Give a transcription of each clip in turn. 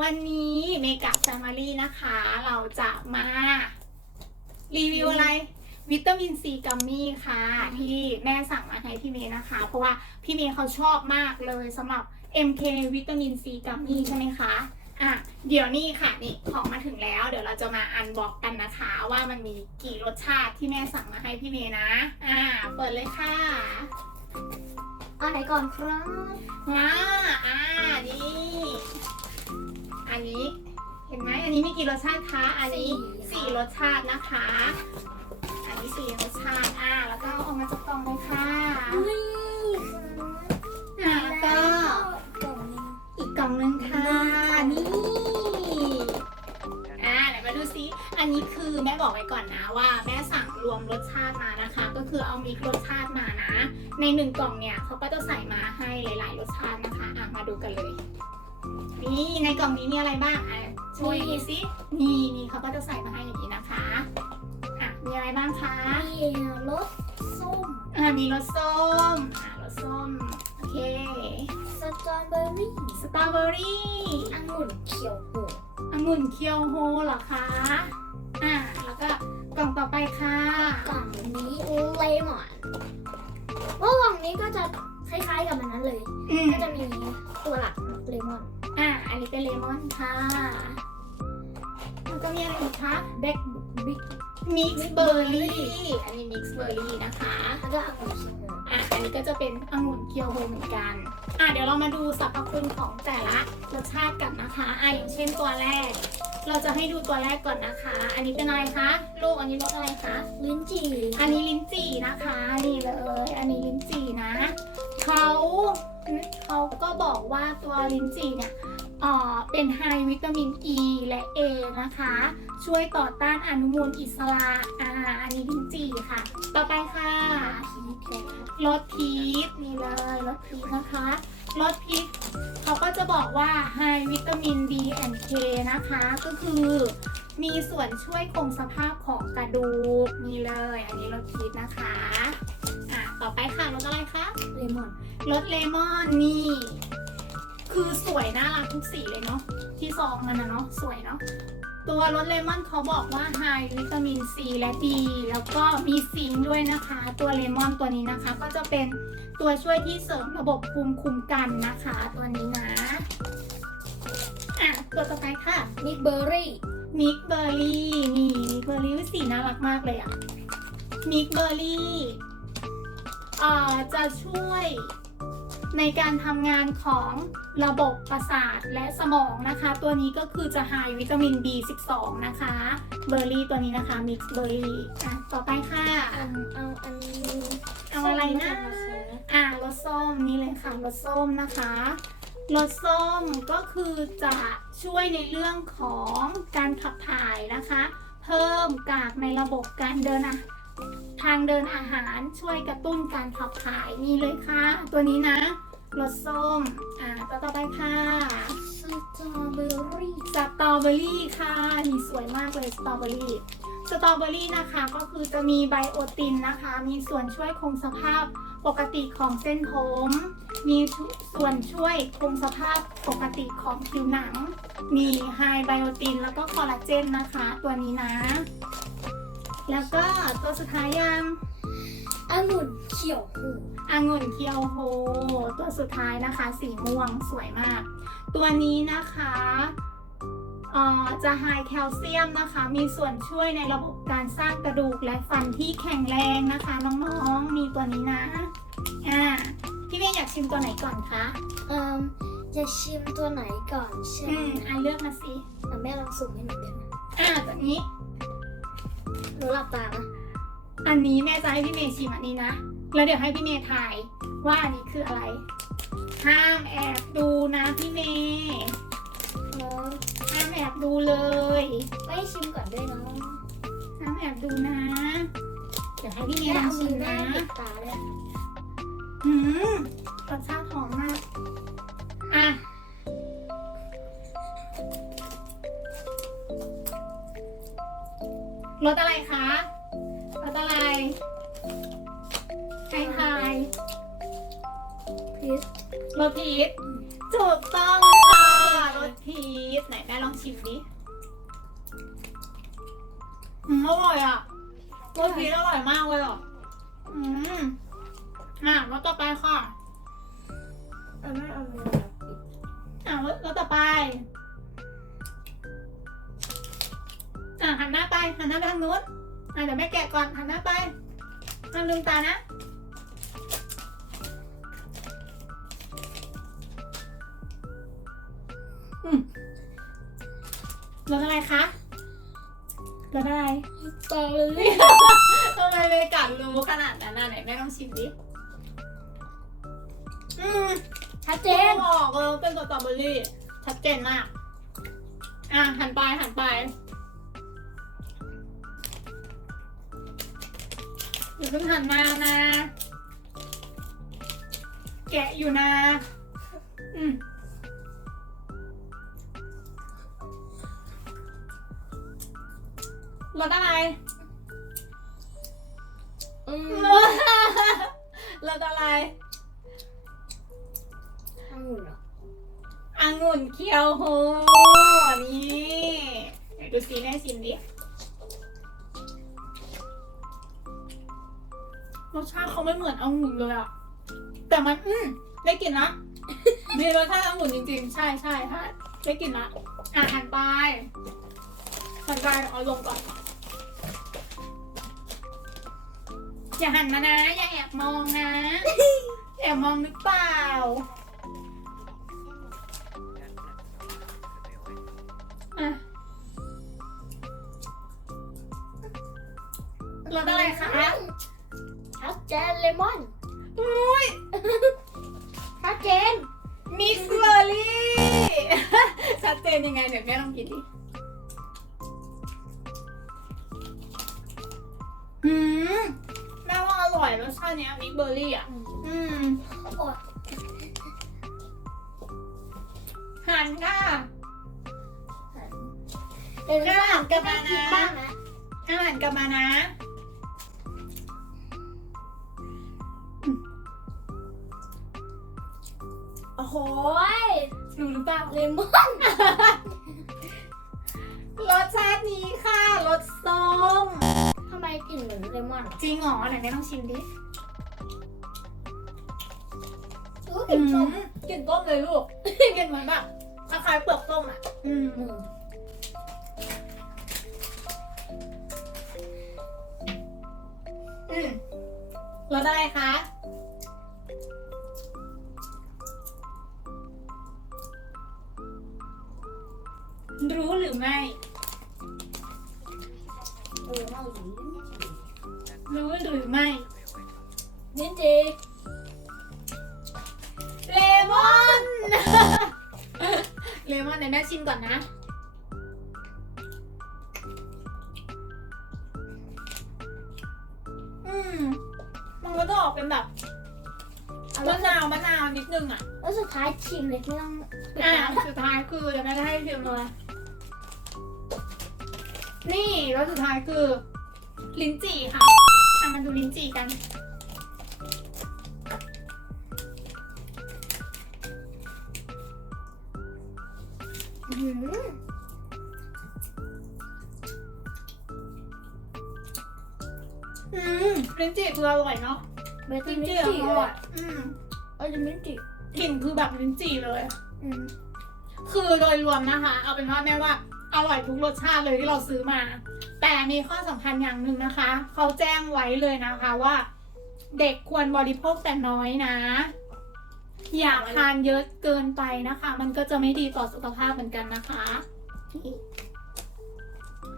วันนี้เมกะแฟมิลี่นะคะ เราจะมารีวิวอะไร วิตามินซีกัมมี่ค่ะที่แม่สั่งมาให้พี่เมย์นะคะ เพราะว่าพี่เมย์เขาชอบมากเลยสำหรับ MK วิตามินซีกัมมี่ใช่ไหมคะอะเดี๋ยวนี้ค่ะนี่ของมาถึงแล้ว เดี๋ยวเราจะมาอันบอกกันนะคะ ว่ามันมีกี่รสชาติที่แม่สั่งมาให้พี่เมย์นะ อ่า เปิดเลยค่ะอันไหนก่อนครับมาอ่านี่ อันนี้เห็นไหมอันนี้มีกี่รสชาติคะ อันนี้สี่รสชาตินะคะ อันนี้สี่รสชาติ อ่า แล้วก็เอาออกมาจากกล่องเลยค่ะอุ้ยอ่าแล้วก็กล่องนี้อีกกล่องหนึงค่ะ นี่ อ่าเดี๋ยวมาดูซิอันนี้คือแม่บอกไว้ก่อนนะว่าแม่สั่งรวมรสชาติมานะคะ ก็คือเอามิกรสชาติมานะ ในหนึ่งกล่องเนี่ยเขาก็จะใส่มาให้หลาย ๆ รสชาตินะคะ อะมาดูกันเลย นี่ในกล่องนี้มีอะไรบ้างอะช่วยดูซินี่นี่เขาก็จะใส่มาให้อย่างนี้นะคะอะมีอะไรบ้างคะมีรสส้มอะมีรสส้มอะรสส้มโอเคสตรอเบอรี่สตรอเบอรี่องุ่นเขียวโหองุ่นเคียวโฮเหรอคะอะแล้วก็กล่องต่อไปค่ะกล่องนี้เลมอนว่ากล่องนี้ก็จะคล้ายๆกับมันนั้นเลยอืมก็จะมีตัวหลักเลมอน อะอันนี้เป็นเลมอนค่ะแล้วก็มีอะไรอีกคะแบล็คบิ๊กมิกซ์เบอร์รี่ อันนี้มิกซ์เบอร์รี่นะคะ แล้วก็องุ่นเขียวโหอะ อันนี้ก็จะเป็นองุ่นเคียวโฮเหมือนกัน อะ เดี๋ยวเรามาดูสรรพคุณของแต่ละรสชาติกันนะคะอะอย่างเช่นตัวแรก เราจะให้ดูตัวแรกก่อนนะคะ อันนี้เป็นอะไรคะ ลูกอันนี้รสอะไรคะ ลิ้นจี่ อันนี้ลิ้นจี่นะคะ นี่เลย อันนี้ลิ้นจี่นะ เขาเขาก็บอกว่าตัวลิ้นจี่เนี่ย เอ่อเป็นไฮวิตามินอ e ีและ A นะคะ ช่วยต่อต้านอนุมูลอิสระอ่าอันนี้ลิ้นจี่ค่ะ ต่อไปค่ะพีชแล้วรสพีชนี่เลยรสพีชนะคะรสพีชเขาก็จะบอกว่าไฮวิตามิน D and K นะคะ ก็คือมีส่วนช่วยคงสภาพของกระดูกนี่เลย อันนี้รสพีชนะคะอะ ต่อไปค่ะรสอะไรคะเลมอนรสเลมอนนี่ คือสวยน่ารักทุกสีเลยเนาะที่ซองมันนะเนาะสวยเนาะตัวรสเลมอนเขาบอกว่าไฮวิตามินซีและดีแล้วก็มีซิงค์ด้วยนะคะ ตัวเลมอนตัวนี้นะคะ ก็จะเป็นตัวช่วยที่เสริมระบบภูมิคุ้มกันนะคะ ตัวนี้นะอะตัวต่อไปค่ะมิกเบอร์รี่มิกเบอร์รี่นี่มิกเบอร์รี่สีน่ารักมากเลยอะมิกเบอร์รี่อ่อจะช่วย ในการทำงานของระบบประสาทและสมองนะคะ ตัวนี้ก็คือจะไฮวิตามิน B12 นะคะ เบอร์รี่ตัวนี้นะคะมิกซ์เบอร์รี่อะต่อไปค่ะ เอาเอาอันนี้เอาอะไรนะอ่ารสส้มนี่เลยค่ะรสส้มนะคะรสส้มก็คือจะช่วยในเรื่องของการขับถ่ายนะคะ เพิ่มกากในระบบการเดินอะ ทางเดินอาหารช่วยกระตุ้นการขับถ่ายนี่เลยค่ะ ตัวนี้นะรสส้ม อ่าตัวต่อไปค่ะสตรอเบอรี่สตรอเบอรี่ค่ะนี่สวยมากเลยสตรอเบอรี่สตรอเบอรี่นะคะก็คือจะมีไบโอตินนะคะ มีส่วนช่วยคงสภาพปกติของเส้นผม มีส่วนช่วยคงสภาพปกติของผิวหนัง มีไฮไบโอตินแล้วก็คอลลาเจนนะคะ ตัวนี้นะ แล้วก็ตัวสุดท้ายยังองุ่นเขียวโหองุ่นเคียวโฮ ตัวสุดท้ายนะคะ สีม่วงสวยมาก ตัวนี้นะคะเอ่อจะไฮแคลเซียมนะคะ มีส่วนช่วยในระบบการสร้างกระดูกและฟันที่แข็งแรงนะคะน้องๆ มีตัวนี้นะ อ่า พี่เมย์อยากชิมตัวไหนก่อนคะ เอ่อจะชิมตัวไหนก่อนใช่อืไหมมอะเลือกมาสิอะแม่ลองสุ่มให้หนูดูนะอ่าตัวนี้ หนูหลับตานะอันนี้แม่จะให้พี่เมย์ชิมอันนี้นะ แล้วเดี๋ยวให้พี่เมย์ทายว่าอันนี้คืออะไร ห้ามแอบดูนะพี่เมย์น้องห้ามแอบดูเลย ไม่ชิมก่อนด้วยน้องห้ามแอบดูนะ เดี๋ยวให้พี่เมแม่ย์ลองเอามืชิอมแม่นะ ปิดตาด้วยหืมรสชาติหอมมาก รสอะไรคะรสอะไรให้ทายพีชรสพีชถูกต้องค่ะรสพีพีชไหนแม่ลองชิมดิอืมอร่อยอะ รสพีชอร่อยมากเลยอะ อืมอะแล้วต่อไปค่ะเอาไม่เอาเลยอะแล้วแล้วต่อไป อะหันหน้าไปหันหน้าไปทางนู้นอะเดี๋ยวแม่แกะก่อนหันหน้าไปห้ามลืมตานะอืมรสอะไรคะรสอะไรสตรอเบอรี่ทำไมเมกัดรู้ขนาดนั้นน่ะไหนแม่ต้องชิมดิ อืมชัดเจเจนนออกเลยเป็นสตรอเบอรี่ ชัดเจนมาก อะหันไปหันไป เพิ่งหันมานะ แกะอยู่นะ อืมรสอะไรอืมรสอะไรองุ่นเหรอองุ่นเคียวโฮนี่ไหนดูสีแม่ชิมดิ รสชาติเขาไม่เหมือนองุ่นเลยอะแต่มันอืมได้กลิ่นนะมีรสชาติองุ่นจริงๆ ใช่ใช่ใช่ได้กลิ่นนะอะหันไปหันไปเอาลงก่อน อย่าหันมานะ อย่าแอบมองนะ แอบมองหรือเปล่า ชัดเจนเลมอนอุ้ยชัดเจนมิกซ์เบอร์รี่ ชัดเจนยังไงเดี๋ยวแม่ลองกินดิอืมแม่ว่าอร่อยรสชาติเนี้ยมิกซ์เบอร์รี่อะ อืมโอ้ยหันค่ะเดี๋ยวเราหันกันมากินบ้างนะ อาหารกลับมานะ รู้หรือเปล่าเลมอน รสชาตินี้ค่ะรสส้มทำไมกลิ่นเหมือนเลมอนจริงเหรอไหนแม่ต้องชิมดิรู้กลิ่นส้มกลิ่นต้มเลยลูก กลิ่นเหมือนแบบคล้ายๆเปลือกส้มอะอืมอืมอืมรสอะไรคะ รู้หรือไม่เออน่าหลีรู้หรือไม่ลิ้นจีเลมอนเลมอนเดี๋ยวแม่ชิมก่อนนะ อืม มันก็จะออกเป็นแบบมะนาวมะนาวนิดนึงอะ แล้วสุดท้ายชิมเลยไม่ต้องปิดอะน้ำสุดท้ายคือเดี๋ยวแม่จะให้ชิมเลย นี่แล้วสุดท้ายคือ ลิ้นจี่ค่ะอะมาดูลิ้นจี่กัน อื้อหืออืมลิ้นจี่คืออร่อยเนาะเบต้ลิ้นนลิ้จี่นอจี่เลร่อยยอืม เออจะลิ้นจี่กลิ่นคือแบบลิ้นจี่เลย อืม คือโดยรวมนะคะ เอาเป็นว่าแม่ว่า อร่อยทุกรสชาติเลยที่เราซื้อมา แต่มีข้อสำคัญอย่างหนึ่งนะคะ เขาแจ้งไว้เลยนะคะว่า เด็กควรบริโภคแต่น้อยนะ อย่าทานเยอะเกินไปนะคะ มันก็จะไม่ดีต่อสุขภาพเหมือนกันนะคะ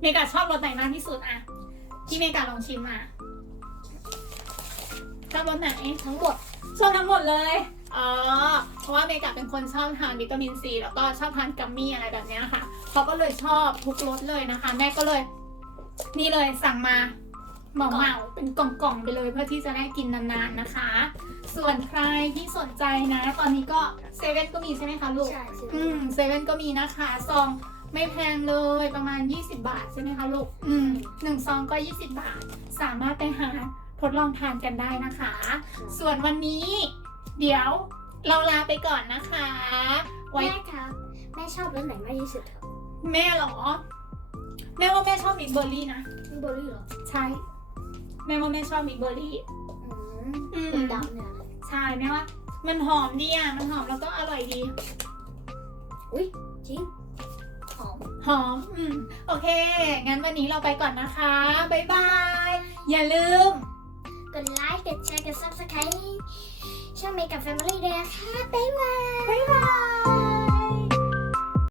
เมกาชอบรสไหนมากที่สุดอะที่เมกาลองชิมมาชอบรสไหนทั้งหมดชอบทั้งหมดเลย อ๋อ เพราะว่าเมกาเป็นคนชอบทานวิตามินซี แล้วก็ชอบทานกัมมี่อะไรแบบเนี้ยค่ะเขาก็เลยชอบทุกรสเลยนะคะ แม่ก็เลย นี่เลยสั่งมาเหมาเหมาๆเป็นกล่องๆไปเลยเพื่อที่จะได้กินนานๆนะคะ ส่วนใครที่สนใจนะ ตอนนี้ก็เซเว่นก็มีใช่ไหมคะลูก ใช่สิอืมเซเว่นก็มีนะคะซองไม่แพงเลยประมาณ 20 บาทใช่ไหมคะลูก อืมหนึ่งซองก็ 20 บาท สามารถไปหาทดลองทานกันได้นะคะ ส่วนวันนี้ เดี๋ยวเราลาไปก่อนนะคะ ไว้แม่ครับแม่ชอบรสไหนมากที่สุดครับแม่เหรอ แม่ว่าแม่ชอบมิกเบอร์รี่นะมิเบอร์รี่เหรอใช่ แม่ว่าแม่ชอบมิกเบอร์รี่ อืมอืม เป็นดำเนี่ยใช่แม่ว่า มันหอมดีอะ มันหอมแล้วก็อร่อยดีอุ้ยจริงหอม หอม อืม โอเค งั้นวันนี้เราไปก่อนนะคะ บ๊ายบาย อย่าลืม กดไลค์ กดแชร์ กด subscribe ช่องเมกับแฟมิลี่ด้วยนะคะบ๊ายบายบ๊ายบาย